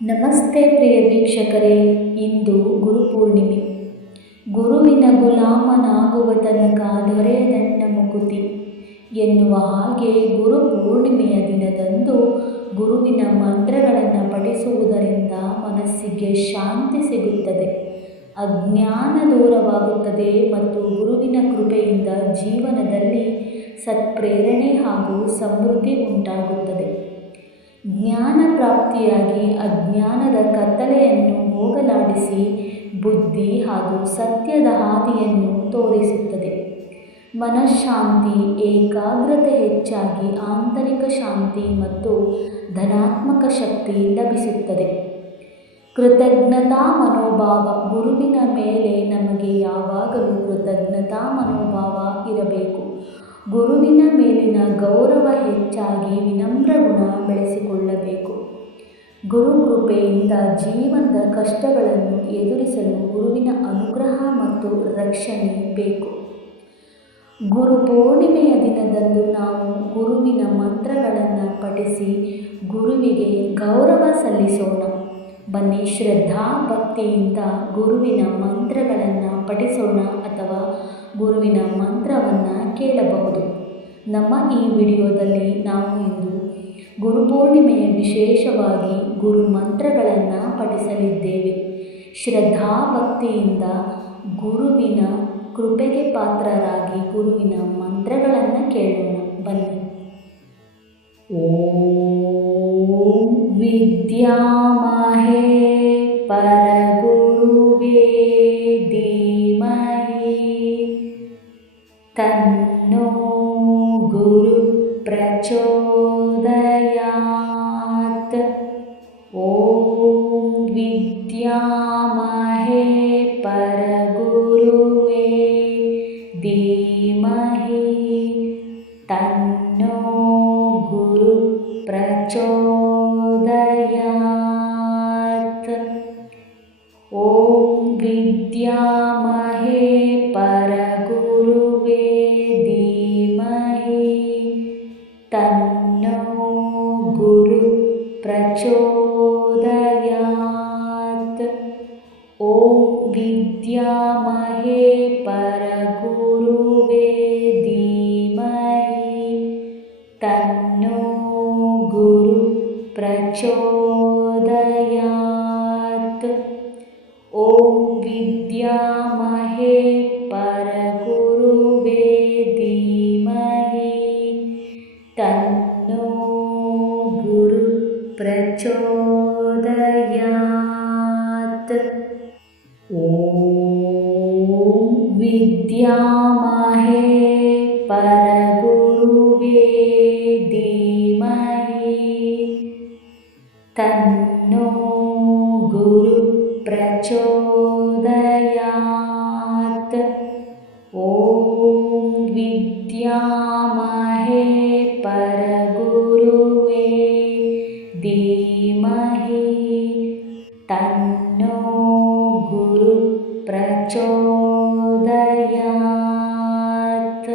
ನಮಸ್ತೆ ಪ್ರಿಯ ವೀಕ್ಷಕರೇ, ಇಂದು ಗುರುಪೂರ್ಣಿಮೆ. ಗುರುವಿನ ಗುಲಾಮನಾಗುವ ತನಕ ದೊರೆಯದಣ್ಣ ಮುಕುತಿ ಎನ್ನುವ ಹಾಗೆ ಗುರುಪೂರ್ಣಿಮೆಯ ದಿನದಂದು ಗುರುವಿನ ಮಂತ್ರಗಳನ್ನು ಪಠಿಸುವುದರಿಂದ ಮನಸ್ಸಿಗೆ ಶಾಂತಿ ಸಿಗುತ್ತದೆ, ಅಜ್ಞಾನ ದೂರವಾಗುತ್ತದೆ ಮತ್ತು ಗುರುವಿನ ಕೃಪೆಯಿಂದ ಜೀವನದಲ್ಲಿ ಸತ್ಪ್ರೇರಣೆ ಹಾಗೂ ಸಮೃದ್ಧಿ ಉಂಟಾಗುತ್ತದೆ. ಜ್ಞಾನ ಪ್ರಾಪ್ತಿಯಾಗಿ ಅಜ್ಞಾನದ ಕತ್ತಲೆಯನ್ನು ಹೋಗಲಾಡಿಸಿ ಬುದ್ಧಿ ಹಾಗೂ ಸತ್ಯದ ಹಾದಿಯನ್ನು ತೋರಿಸುತ್ತದೆ. ಮನಃಶಾಂತಿ, ಏಕಾಗ್ರತೆ ಹೆಚ್ಚಾಗಿ ಆಂತರಿಕ ಶಾಂತಿ ಮತ್ತು ಧನಾತ್ಮಕ ಶಕ್ತಿ ಲಭಿಸುತ್ತದೆ. ಕೃತಜ್ಞತಾ ಮನೋಭಾವ. ಗುರುವಿನ ಮೇಲೆ ನಮಗೆ ಯಾವಾಗಲೂ ಕೃತಜ್ಞತಾ ಮನೋಭಾವ ಇರಬೇಕು. ಗುರುವಿನ ಮೇಲಿನ ಗೌರವ ಹೆಚ್ಚಾಗಿ ವಿನಮ್ರ ಗುಣ ಬೆಳೆಸಿಕೊಳ್ಳಬೇಕು. ಗುರುಕೃಪೆಯಿಂದ ಜೀವನದ ಕಷ್ಟಗಳನ್ನು ಎದುರಿಸಲು ಗುರುವಿನ ಅನುಗ್ರಹ ಮತ್ತು ರಕ್ಷಣೆ ಬೇಕು. ಗುರುಪೂರ್ಣಿಮೆಯ ದಿನದಂದು ನಾವು ಗುರುವಿನ ಮಂತ್ರಗಳನ್ನು ಪಠಿಸಿ ಗುರುವಿಗೆ ಗೌರವ ಸಲ್ಲಿಸೋಣ. ಬನ್ನಿ, ಶ್ರದ್ಧಾ ಭಕ್ತಿಯಿಂದ ಗುರುವಿನ ಮಂತ್ರಗಳನ್ನು ಪಠಿಸೋಣ ಅಥವಾ ಗುರುವಿನ ಮಂತ್ರವನ್ನು ಕೇಳಬಹುದು. ನಮ್ಮ ಈ ವಿಡಿಯೋದಲ್ಲಿ ನಾವು ಇಂದು ಗುರುಪೂರ್ಣಿಮೆಯ ವಿಶೇಷವಾಗಿ ಗುರು ಮಂತ್ರಗಳನ್ನು ಪಠಿಸಲಿದ್ದೇವೆ. ಶ್ರದ್ಧಾ ಭಕ್ತಿಯಿಂದ ಗುರುವಿನ ಕೃಪೆಗೆ ಪಾತ್ರರಾಗಿ ಗುರುವಿನ ಮಂತ್ರಗಳನ್ನು ಕೇಳೋಣ. ಬನ್ನಿ. ಓಂ ವಿದ್ಯಾಮಹೇ ಪರಗುರುವೇ ಧೀಮಹಿ ತನ್ನೋ ಗುರು ಪ್ರಚೋದಯಾತ್. ಓಂ ವಿದ್ಯಾಮಹೇ ಪರಗುರುವೇ ಧೀಮಹಿ ತನ್ನೋ ಗುರು ಪ್ರಚೋದಯಾತ್. ಓಂ ವಿದ್ಯಾಮಹೇ ಪರಗುರುವೇ ಧೀಮಹಿ ತನ್ನೋ ಗುರು ಪ್ರಚೋದಯಾತ್. ಓಂ ವಿದ್ಯಾಮಹೇ ಪರಗುರುವೇ ಧೀಮಹಿ ತನ್ನೋ ಗುರು ಪ್ರಚೋದಯಾತ್. ಓಂ ವಿದ್ಯಾಮಹೇ ಪರಗುರುವೇ ಧೀಮಹಿ ತನ್ನೋ ಗುರು ಪ್ರಚೋದಯಾತ್. ಓಂ ವಿದ್ಯಾಮಹೇ ಪರಗುರುವೇ ಧೀಮಹಿ ತನ್ನೋ ಗುರು ಪ್ರಚೋದಯಾತ್. ಓಂ ವಿದ್ಯಾಮಹೇ ಪರಗುರುವೇ ಧೀಮಹಿ ತನ್ನೋ ಗುರು ಪ್ರಚೋದಯಾತ್.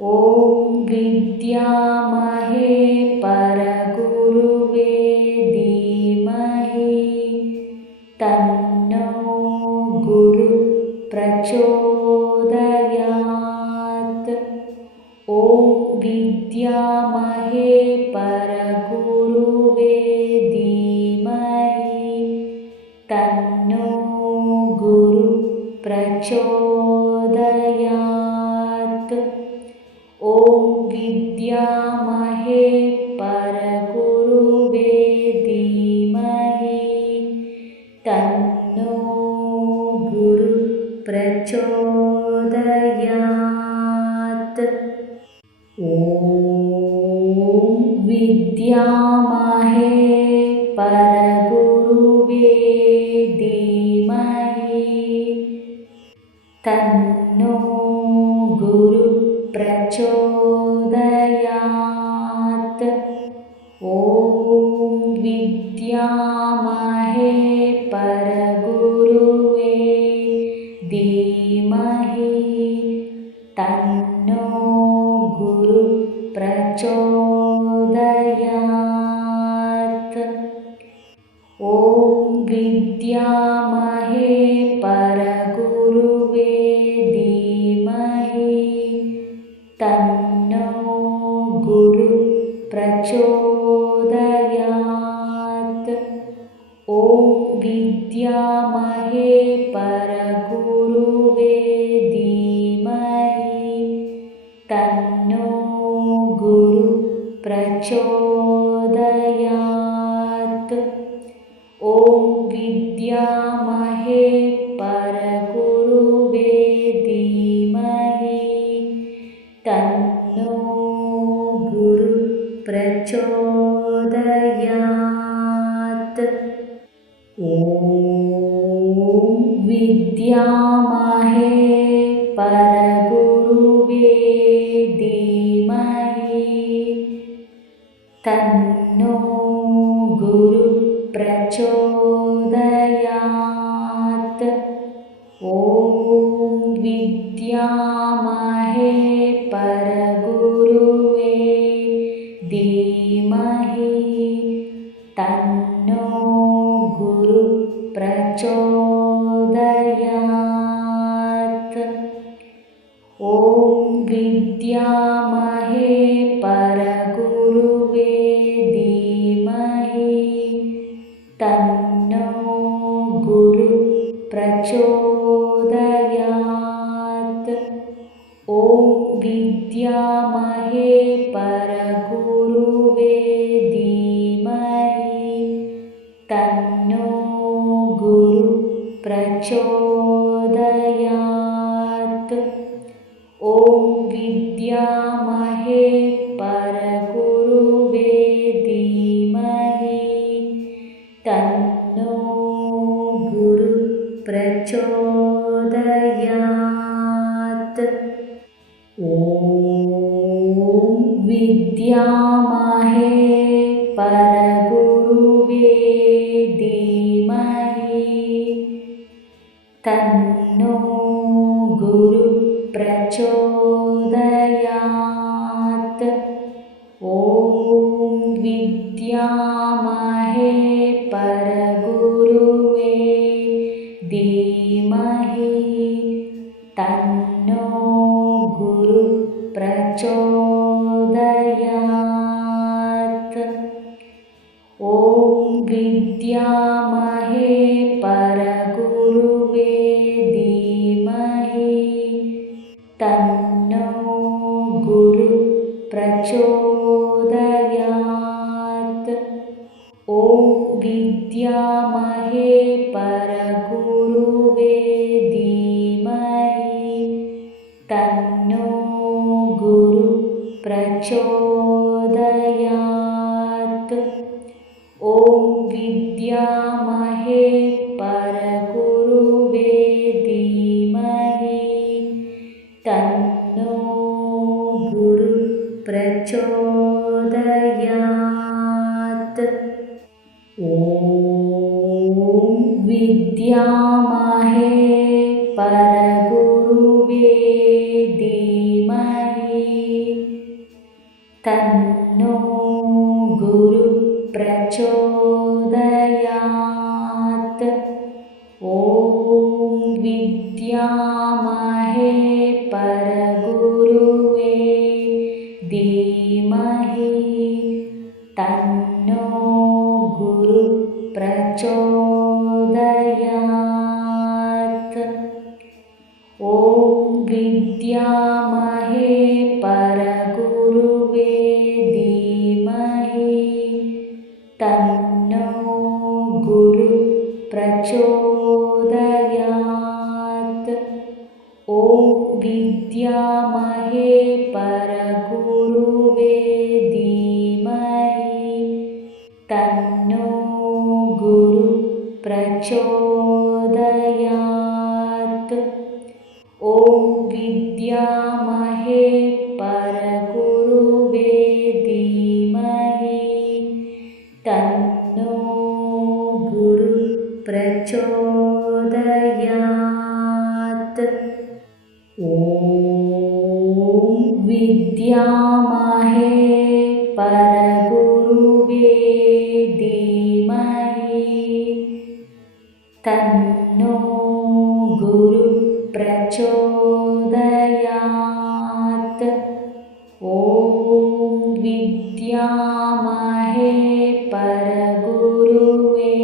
ಓಂ ವಿದ್ಯಾಮಹೇ ಪರಗುರುವೇ ಧೀಮಹಿ ತನ್ನೋ ಗುರು ಪ್ರಚೋದಯಾತ್. ಓಂ ವಿದ್ಯಾಮಹೇ ಪರಗುರುವೇ ಧೀಮಹಿ ತನ್ನೋ ಗುರು ಪ್ರಚೋದಯಾತ್. ಓಂ ವಿದ್ಯಾಮಹೇ ಪರಗುರುವೇ ಧೀಮಹಿ ತನ್ನೋ ಗುರು ಪ್ರಚೋದಯಾತ್. ಓಂ ವಿದ್ಯಾಮಹೇ ಪರಗುರುವೇ ಧೀಮಹಿ ತನ್ನೋ ಗುರು ಪ್ರಚೋದಯಾತ್. ಓಂ ವಿದ್ಯಾಮಹೇ ಪರಗುರುವೇ ಧೀಮಹಿ ತನ್ನೋ ಗುರು ಪ್ರಚೋದಯಾತ್. ॐ विद्यामहे परगुरुवे धीमहि तन्नो गुरुः प्रचोदयात्। ॐ विद्यामहे परगुरुवे धीमहि तन्नो गुरुः प्रचोदयात्। ॐ विद्यामहे परगुरुवे धीमहि तन्नो गुरुः प्रचोदयात्। ॐ विद्यामहे परगुरुवे धीमहि तन्नो गुरुः प्रचोदयात्। ॐ विद्यामहे परगुरुवे धीमहि तन्नो गुरुः प्रचोदयात्। ॐ विद्यामहे परगुरुवे धीमहि तन्नो गुरुः प्रचोदयात्। ॐ विद्यामहे परगुरुवे धीमहि तन्नो गुरुः प्रचोदयात्। ॐ विद्यामहे परगुरुवे धीमहि तन्नो गुरुः प्रचोदयात्। ॐ विद्यामहे परगुरुवे धीमहि तन्नो गुरुः प्रचोदयात्। ॐ विद्यामहे परगुरुवे धीमहि तन्नो गुरुः प्रचोदयात्। ॐ विद्यामहे परगुरुवे धीमहि तन्नो गुरुः प्रचोदयात्। ॐ विद्यामहे परगुरुवे धीमहि तन्नो गुरुः प्रचोदयात्। ॐ विद्यामहे परगुरुवे धीमहि तन्नो गुरुः प्रचोदयात्। ॐ विद्यामहे परगुरुवे धीमहि तन्नो गुरुः प्रचोदयात्। ॐ विद्यामहे परगुरुवे धीमहि तन्नो गुरुः प्रचोदयात्। ॐ विद्यामहे परगुरुवे धीमहि तन्नो गुरुः प्रचोदयात्। ॐ विद्यामहे परगुरुवे धीमहि तन्नो गुरुः प्रचोदयात्। ॐ विद्यामहे परगुरुवे धीमहि तन्नो गुरुः प्रचोदयात्। ॐ विद्यामहे परगुरुवे धीमहि तन्नो गुरुः प्रचोदयात्। ॐ विद्यामहे परगुरुवे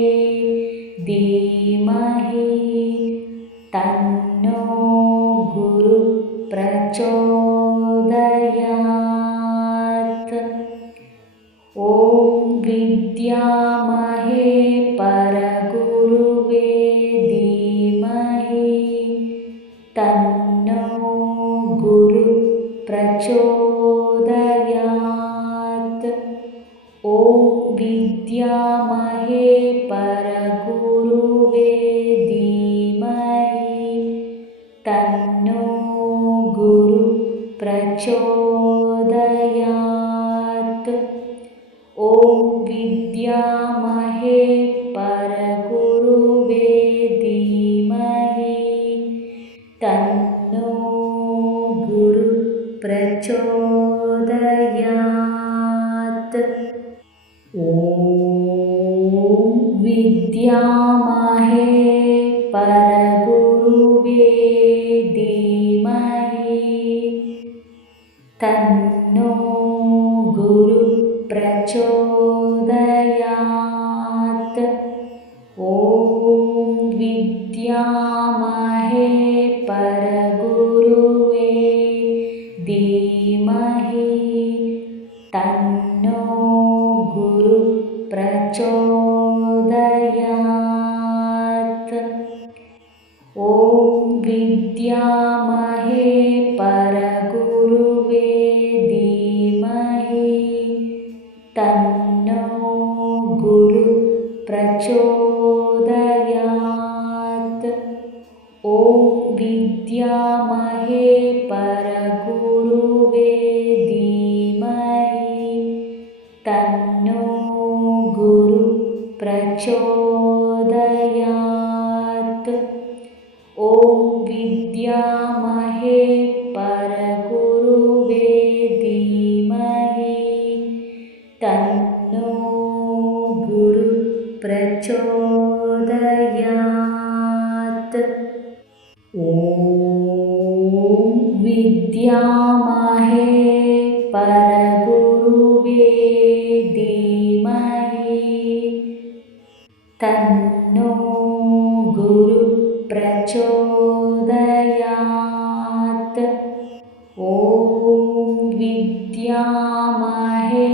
धीमहि तन्नो गुरुः प्रचोदयात्। ॐ विद्यामहे परगुरुवे धीमहि तन्नो गुरुः प्रचोदयात्। ॐ विद्यामहे परगुरुवे धीमहि तन्नो गुरुः प्रचोदयात्। ॐ विद्यामहे परगुरुवे धीमहि तन्नो गुरुः प्रचोदयात्। ॐ विद्यामहे परगुरुवे धीमहि तन्नो गुरुः प्रचोदयात्। ॐ विद्यामहे परगुरुवे धीमहि तन्नो गुरुः प्रचोदयात्। ॐ विद्यामहे परगुरुवे धीमहि तन्नो गुरुः प्रचोदयात्। ॐ विद्यामहे परगुरुवे धीमहि तन्नो गुरुः प्रचोदयात्। ॐ विद्यामहे परगुरुवे धीमहि तन्नो गुरुः प्रचोदयात्। ॐ विद्यामहे परगुरुवे धीमहि तन्नो गुरुः प्रचोदयात्। ॐ विद्यामहे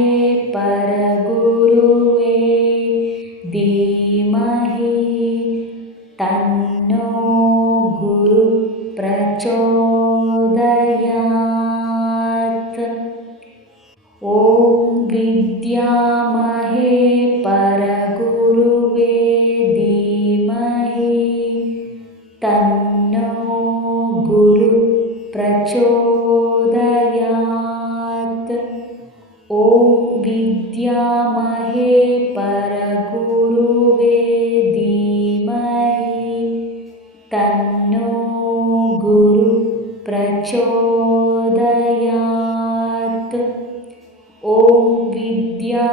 परगुरुवे धीमहि तन्नो गुरुः प्रचोदयात्। ॐ विद्यामहे परगुरुवे धीमहि तन्नो गुरुः प्रचोदयात्। ॐ विद्यामहे परगुरुवे धीमहि तन्नो गुरुः प्रचोदयात्। ॐ विद्या